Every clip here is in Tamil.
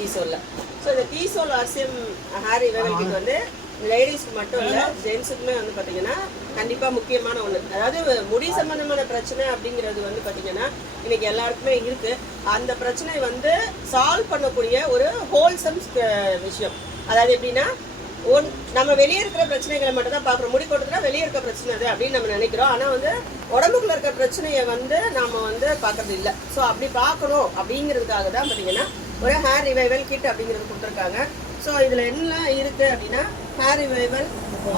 கீசோலில். ஸோ இந்த கீசோல் ஆர்சிஎம் ஹேர் ரிவைவல் கிட் வந்து லேடிஸ்க்கு மட்டும் இல்லை, ஜென்ஸுக்குமே வந்து பார்த்தீங்கன்னா கண்டிப்பாக முக்கியமான ஒன்று. அதாவது முடி சம்மந்தமான பிரச்சனை அப்படிங்கிறது வந்து பார்த்தீங்கன்னா இன்றைக்கி எல்லாருக்குமே இருக்குது. அந்த பிரச்சனை வந்து சால்வ் பண்ணக்கூடிய ஒரு ஹோல்சம் விஷயம். அதாவது எப்படின்னா, நம்ம வெளியே இருக்கிற பிரச்சனைகளை மட்டும் தான் பார்க்குறோம். முடி கொட்டுறதுனா வெளியே இருக்க பிரச்சனை அது அப்படின்னு நம்ம நினைக்கிறோம். ஆனால் வந்து உடம்புக்குள்ள இருக்க பிரச்சனையை வந்து நாம் வந்து பார்க்கறது இல்லை. ஸோ அப்படி பார்க்கணும் அப்படிங்கிறதுக்காக தான் பார்த்தீங்கன்னா ஒரு ஹேர் ரிவைவல் கிட் அப்படிங்கிறது கொடுத்துருக்காங்க. ஸோ இதில் என்ன இருக்குது அப்படின்னா, ஹேர் ரிவைவல்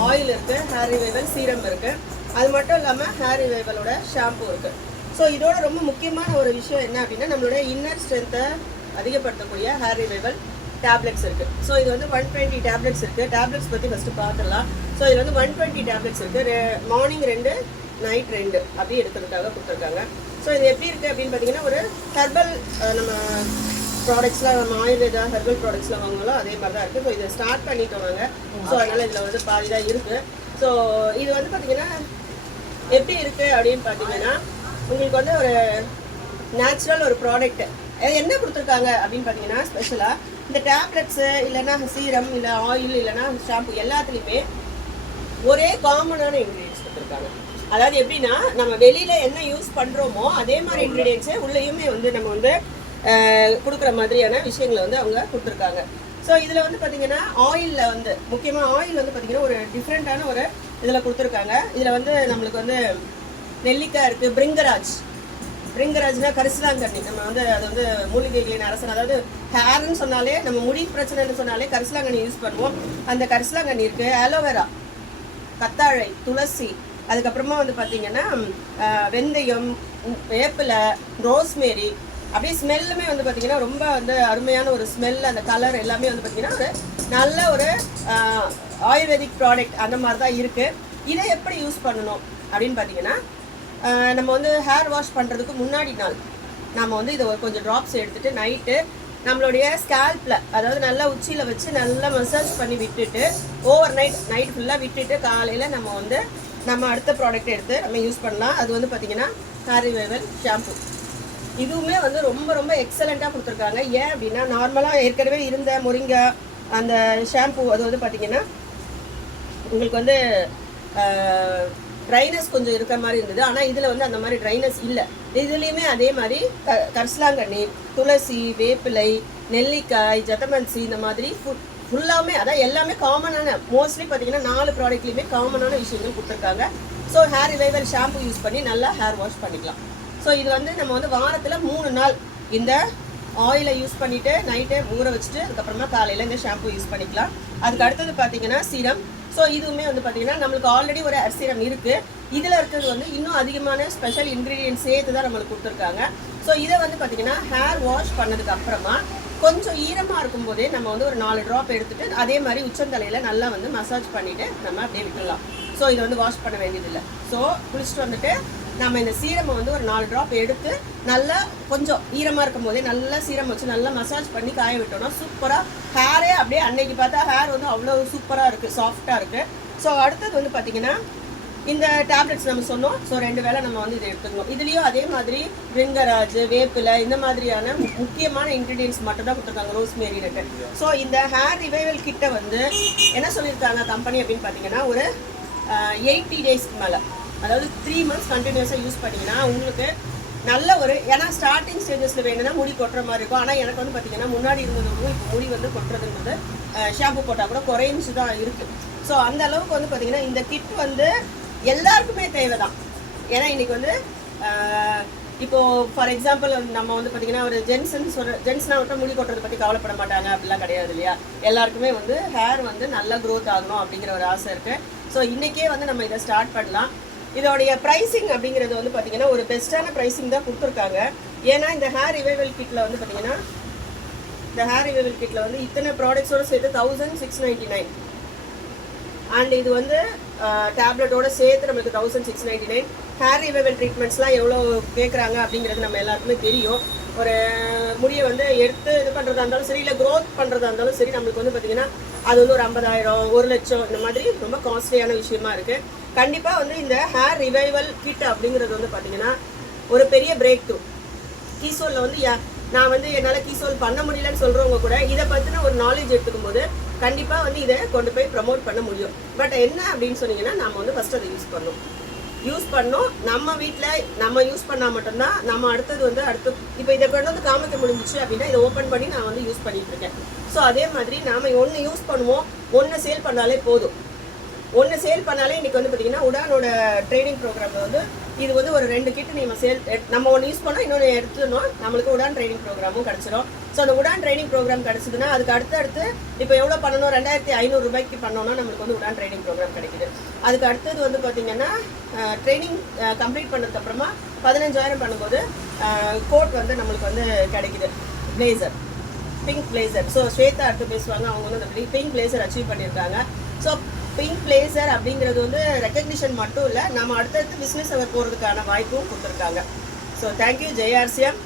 ஆயில் இருக்குது, ஹேர் ரிவைவல் சீரம் இருக்குது, அது மட்டும் இல்லாமல் ஹேர் ரிவைவலோட ஷாம்பு இருக்குது. ஸோ இதோட ரொம்ப முக்கியமான ஒரு விஷயம் என்ன அப்படின்னா, நம்மளோட இன்னர் ஸ்ட்ரென்த்தை அதிகப்படுத்தக்கூடிய ஹேர் ரிவைவல் டேப்லெட்ஸ் இருக்குது. ஸோ இது வந்து 120 டேப்லெட்ஸ் இருக்குது. டேப்லெட்ஸ் பற்றி ஃபஸ்ட்டு பார்த்துடலாம். ஸோ இது வந்து 120 டேப்லெட்ஸ் இருக்குது. மார்னிங் 2, நைட் 2 அப்படி எடுக்கிறதுக்காக கொடுத்துருக்காங்க. ஸோ இது எப்படி இருக்குது அப்படின்னு பார்த்தீங்கன்னா, ஒரு ஹெர்பல் நம்ம ப்ராடக்ட்ஸ்லாம் நம்ம ஆயுர்வேதா ஹெர்பல் ப்ராடக்ட்ஸ்லாம் வாங்குவோம் அதே மாதிரி தான் இருக்குது. ஸோ இதை ஸ்டார்ட் பண்ணிட்டோம் நாங்கள். ஸோ அதனால் இதில் வந்து பாதி தான் இருக்குது. ஸோ இது வந்து பார்த்திங்கன்னா எப்படி இருக்குது அப்படின்னு பார்த்தீங்கன்னா, உங்களுக்கு வந்து ஒரு நேச்சுரல் ஒரு ப்ராடக்ட் என்ன கொடுத்துருக்காங்க அப்படின்னு பார்த்தீங்கன்னா, ஸ்பெஷலாக இந்த டேப்லெட்ஸு இல்லைன்னா சீரம் இல்லை ஆயில் இல்லைன்னா ஷாம்பு எல்லாத்துலேயுமே ஒரே காமனான இன்க்ரீடியன்ஸ் கொடுத்துருக்காங்க. அதாவது எப்படின்னா, நம்ம வெளியில் என்ன யூஸ் பண்ணுறோமோ அதே மாதிரி இன்க்ரீடியன்ஸு உள்ளேயுமே வந்து நம்ம வந்து கொடுக்குற மாதிரியான விஷயங்களை வந்து அவங்க கொடுத்துருக்காங்க. ஸோ இதில் வந்து பார்த்திங்கன்னா ஆயிலில் வந்து முக்கியமாக ஆயில் வந்து பார்த்திங்கன்னா ஒரு டிஃப்ரெண்ட்டான ஒரு இதில் கொடுத்துருக்காங்க. இதில் வந்து நம்மளுக்கு வந்து நெல்லிக்காய் இருக்குது, பிரிங்கராஜ்னா கரிசலாங்கண்ணி. நம்ம வந்து அது வந்து மூலிகைகளின் அரசன். அதாவது ஹேர்ன்னு சொன்னாலே நம்ம முடி பிரச்சனைன்னு சொன்னாலே கரிசலாங்கண்ணி யூஸ் பண்ணுவோம். அந்த கரிசலாங்கண்ணி இருக்குது, ஆலோவேரா, கத்தாழை, துளசி, அதுக்கப்புறமா வந்து பார்த்திங்கன்னா வெந்தயம், வேப்பிலை, ரோஸ்மேரி. அப்படியே ஸ்மெல்லுமே வந்து பார்த்திங்கன்னா ரொம்ப வந்து அருமையான ஒரு ஸ்மெல். அந்த கலர் எல்லாமே வந்து பார்த்திங்கன்னா ஒரு நல்ல ஒரு ஆயுர்வேதிக் ப்ராடக்ட் அந்த மாதிரி தான் இருக்குது. இதை எப்படி யூஸ் பண்ணணும் அப்படின்னு பார்த்தீங்கன்னா, நம்ம வந்து ஹேர் வாஷ் பண்ணுறதுக்கு முன்னாடி நாள் நம்ம வந்து இதை கொஞ்சம் ட்ராப்ஸ் எடுத்துகிட்டு நைட்டு நம்மளுடைய ஸ்கேல்பில், அதாவது நல்லா உச்சியில் வச்சு நல்லா மசாஜ் பண்ணி விட்டுட்டு ஓவர் நைட் ஃபுல்லாக விட்டுட்டு காலையில் நம்ம அடுத்த ப்ராடக்ட் எடுத்து நம்ம யூஸ் பண்ணலாம். அது வந்து பார்த்திங்கன்னா ஹேர் ரிவைவல் ஷாம்பு. இதுவுமே வந்து ரொம்ப ரொம்ப எக்ஸலண்ட்டாக கொடுத்துருக்காங்க. ஏன் அப்படின்னா, நார்மலாக ஏற்கனவே இருந்த முருங்கை அந்த ஷாம்பு அது வந்து பார்த்திங்கன்னா உங்களுக்கு வந்து ட்ரைனஸ் கொஞ்சம் இருக்கிற மாதிரி இருந்தது. ஆனால் இதில் வந்து அந்த மாதிரி ட்ரைனஸ் இல்லை. இதுலேயுமே அதே மாதிரி கரிசலாங்கண்ணி, துளசி, வேப்பிலை, நெல்லிக்காய், ஜட்டமன்சி இந்த மாதிரி ஃபுல்லாமே அதான் எல்லாமே காமனான மோஸ்ட்லி பார்த்திங்கன்னா 4 ப்ராடக்ட்லேயுமே காமனான விஷயங்கள் கொடுத்துருக்காங்க. So hair revival shampoo use பண்ணி நல்லா ஹேர் வாஷ் பண்ணிக்கலாம். ஸோ இது வந்து நம்ம வந்து வாரத்தில் 3 நாள் இந்த ஆயிலை யூஸ் பண்ணிவிட்டு நைட்டே ஊற வச்சுட்டு அதுக்கப்புறமா காலையில் இந்த ஷாம்பு யூஸ் பண்ணிக்கலாம். அதுக்கு அடுத்தது பார்த்திங்கன்னா சீரம். ஸோ இதுவுமே வந்து பார்த்திங்கன்னா நம்மளுக்கு ஆல்ரெடி ஒரு ஹேர் சீரம் இருக்குது. இதில் இருக்கிறது வந்து இன்னும் அதிகமான ஸ்பெஷல் இன்க்ரீடியன்ட் சேர்த்து தான் நம்மளுக்கு கொடுத்துருக்காங்க. ஸோ இதை வந்து பார்த்திங்கன்னா ஹேர் வாஷ் பண்ணதுக்கு அப்புறமா கொஞ்சம் ஈரமாக இருக்கும்போதே நம்ம வந்து ஒரு 4 ட்ராப் எடுத்துகிட்டு அதே மாதிரி உச்சந்தலையில் நல்லா வந்து மசாஜ் பண்ணிவிட்டு நம்ம அப்படியே விட்டுடலாம். ஸோ இதை வந்து வாஷ் பண்ண வேண்டியதில்லை. ஸோ குளிச்சுட்டு வந்துட்டு நம்ம இந்த சீரமை வந்து ஒரு 4 ட்ராப் எடுத்து நல்லா கொஞ்சம் ஈரமாக இருக்கும் போதே நல்லா சீரம் வச்சு நல்லா மசாஜ் பண்ணி காய விட்டோம்னா சூப்பராக ஹேரே அப்படியே அன்னைக்கு பார்த்தா ஹேர் வந்து அவ்வளோ சூப்பராக இருக்குது, சாஃப்டாக இருக்குது. ஸோ அடுத்தது வந்து பார்த்திங்கன்னா இந்த டேப்லெட்ஸ் நம்ம சொன்னோம். ஸோ 2 வேளை நம்ம வந்து இதை எடுத்துக்கணும். இதுலேயும் அதே மாதிரி பிரிங்கராஜ், வேப்பிலை இந்த மாதிரியான முக்கியமான இன்க்ரீடியன்ஸ் மட்டும் தான் கொடுத்துருக்காங்க, ரோஸ்மேரி நட்டு. ஸோ இந்த ஹேர் ரிவைவல் கிட்ட வந்து என்ன சொல்லியிருக்காங்க கம்பெனி அப்படின்னு பார்த்தீங்கன்னா, ஒரு 80 டேஸ்க்கு மேலே, அதாவது 3 months கண்டினியூஸாக யூஸ் பண்ணிங்கன்னா உங்களுக்கு நல்ல ஒரு, ஏன்னா ஸ்டார்டிங் ஸ்டேஜஸில் வேணும்னா முடி கொட்டுற மாதிரி இருக்கும். ஆனால் எனக்கு வந்து பார்த்திங்கன்னா முன்னாடி இருந்ததுக்கும் இப்போ முடி வந்து கொட்டுறதுன்றது ஷாம்பு போட்டால் கூட குறைஞ்சு தான் இருக்குது. ஸோ அந்த அளவுக்கு வந்து பார்த்திங்கன்னா இந்த கிட் வந்து எல்லாருக்குமே தேவை தான். ஏன்னா இன்றைக்கி வந்து இப்போது ஃபார் எக்ஸாம்பிள் நம்ம வந்து பார்த்திங்கன்னா ஒரு ஜென்ஸ்னால் மட்டும் முடி கொட்டுறதை பற்றி கவலைப்பட மாட்டாங்க அப்படிலாம் கிடையாது இல்லையா. எல்லாருக்குமே வந்து ஹேர் வந்து நல்லா க்ரோத் ஆகணும் அப்படிங்கிற ஒரு ஆசை இருக்குது. ஸோ இன்றைக்கே வந்து நம்ம இதை ஸ்டார்ட் பண்ணலாம். இதோடைய ப்ரைஸிங் அப்படிங்கிறது வந்து பார்த்திங்கன்னா ஒரு பெஸ்ட்டான ப்ரைஸிங் தான் கொடுத்துருக்காங்க. ஏன்னா இந்த ஹேர் ரிவைவல் கிட்டில் வந்து பார்த்திங்கன்னா இந்த ஹேர் ரிவைவல் கிட்டில் வந்து இத்தனை ப்ராடக்ட்ஸோடு சேர்த்து 1699. அண்ட் இது வந்து டேப்லெட்டோடு சேர்த்து நம்மளுக்கு 1699. ஹேர் ரிவைவல் ட்ரீட்மெண்ட்ஸ்லாம் எவ்வளோ கேட்குறாங்க அப்படிங்கிறது நம்ம எல்லாருக்குமே தெரியும். ஒரு முடியை வந்து எடுத்து இது பண்ணுறதா இருந்தாலும் சரி, இல்லை க்ரோத் பண்ணுறதா இருந்தாலும் சரி, நம்மளுக்கு வந்து பார்த்திங்கன்னா அது வந்து ஒரு 50,000, 1 லட்சம் இந்த மாதிரி ரொம்ப காஸ்ட்லியான விஷயமா இருக்குது. கண்டிப்பாக வந்து இந்த ஹேர் ரிவைவல் கிட் அப்படிங்கிறது வந்து பார்த்திங்கன்னா ஒரு பெரிய பிரேக் த்ரூ. கீசோலில் வந்து நான் வந்து என்னால் கீசோல் பண்ண முடியலன்னு சொல்கிறவங்க கூட இதை பற்றின ஒரு நாலேஜ் எடுத்துக்கும் போது கண்டிப்பாக வந்து இதை கொண்டு போய் ப்ரமோட் பண்ண முடியும். பட் என்ன அப்படின்னு சொன்னீங்கன்னா நம்ம வந்து ஃபஸ்ட்டு அதை யூஸ் பண்ணோம். நம்ம வீட்டில் நம்ம யூஸ் பண்ணால் மட்டும்தான் நம்ம அடுத்தது வந்து இப்போ இதை கொண்டு வந்து காமிக்க முடிஞ்சிச்சு அப்படின்னா இதை ஓப்பன் பண்ணி நான் வந்து யூஸ் பண்ணிட்டு இருக்கேன். ஸோ அதே மாதிரி நாம் ஒன்று யூஸ் பண்ணுவோம், ஒன்று சேல் பண்ணாலே போதும். ஒன்று சேல் பண்ணாலே இன்றைக்கி வந்து பார்த்திங்கன்னா உடானோட ட்ரைனிங் ப்ரோக்ராமில் வந்து இது வந்து ஒரு 2 கிட்ட நம்ம ஒன்று யூஸ் பண்ணோம், இன்னொன்று எடுத்துடணும், நம்மளுக்கு உடான் ட்ரைனிங் ப்ரோக்ராமும் கிடச்சிடும். ஸோ அந்த உடான் ட்ரைனிங் ப்ரோக்ராம் கிடச்சிதுன்னா அதுக்கு அடுத்து இப்போ எவ்வளோ பண்ணணும், 2500 ரூபாய்க்கு பண்ணோன்னா நம்மளுக்கு வந்து உடான் ட்ரைனிங் ப்ரோக்ராம் கிடைக்குது. அதுக்கு அடுத்தது வந்து பார்த்திங்கன்னா ட்ரைனிங் கம்ப்ளீட் பண்ணதுக்கப்புறமா 15000 பண்ணும்போது கோட் வந்து நம்மளுக்கு வந்து கிடைக்குது, blazer, pink blazer. So Swetha அடுத்து பேசுவாங்க, அவங்க வந்து அந்த பிங்க் பிளேசர் அச்சீவ் பண்ணியிருக்காங்க. ஸோ பிங்க் பிளேசர் அப்படிங்கிறது வந்து ரெக்கக்னிஷன் மட்டும் இல்லை, நம்ம அடுத்தடுத்து பிஸ்னஸ் போகிறதுக்கான வாய்ப்பும் கொடுத்துருக்காங்க. So thank you. ஜெய் ஆர்சிஎம்.